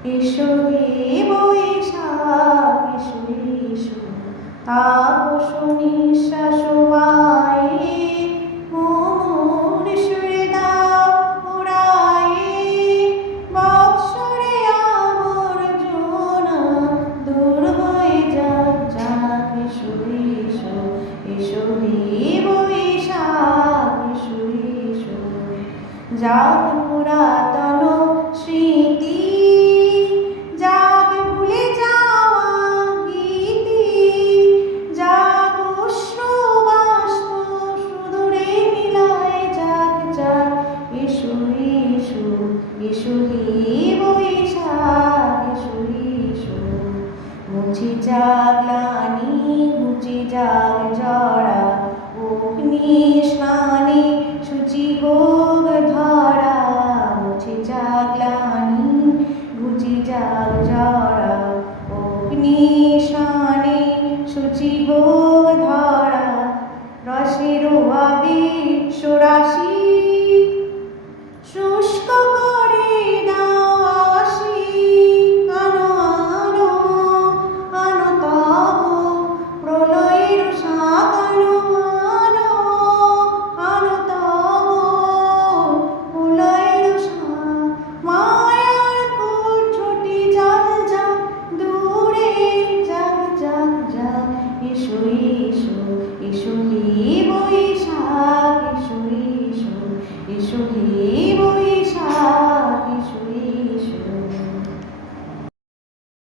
এসো হে বৈশাখ এসো এসো তাপস নিঃশ্বাস বায়ে মোর সুরে দাও উড়ায়ে বৎসরে আবর্জনা দূর হয়ে যাক যাক এসো এসো এসো হে বৈশাখ এসো এসো যাক পুরাতন স্মৃতি যাক ভুলে যাওয়া গীতি যাক উষ্ণ বাষ্প সুদূরে মিলায় যাক যাক এসো এসো এসো হে বৈশাখ এসো এসো মুছে যাক গ্লানি মুছে যাক জরা অগ্নি স্নানে শুচি হোক ধরা মুছে যাক গ্লানি ঘুচে যাক জরা অগ্নি স্নানে শুচি হোক ধরা রসের আবির সুরাশি শুষ্ক করে দাও আসি আনো আনো আনো তব প্রলয়ের শাক আনো আনো আনো তব প্রলয়ের শাক মায়ার কুল ছুটি যাক যাক দূরে যাক যাক যাক এসো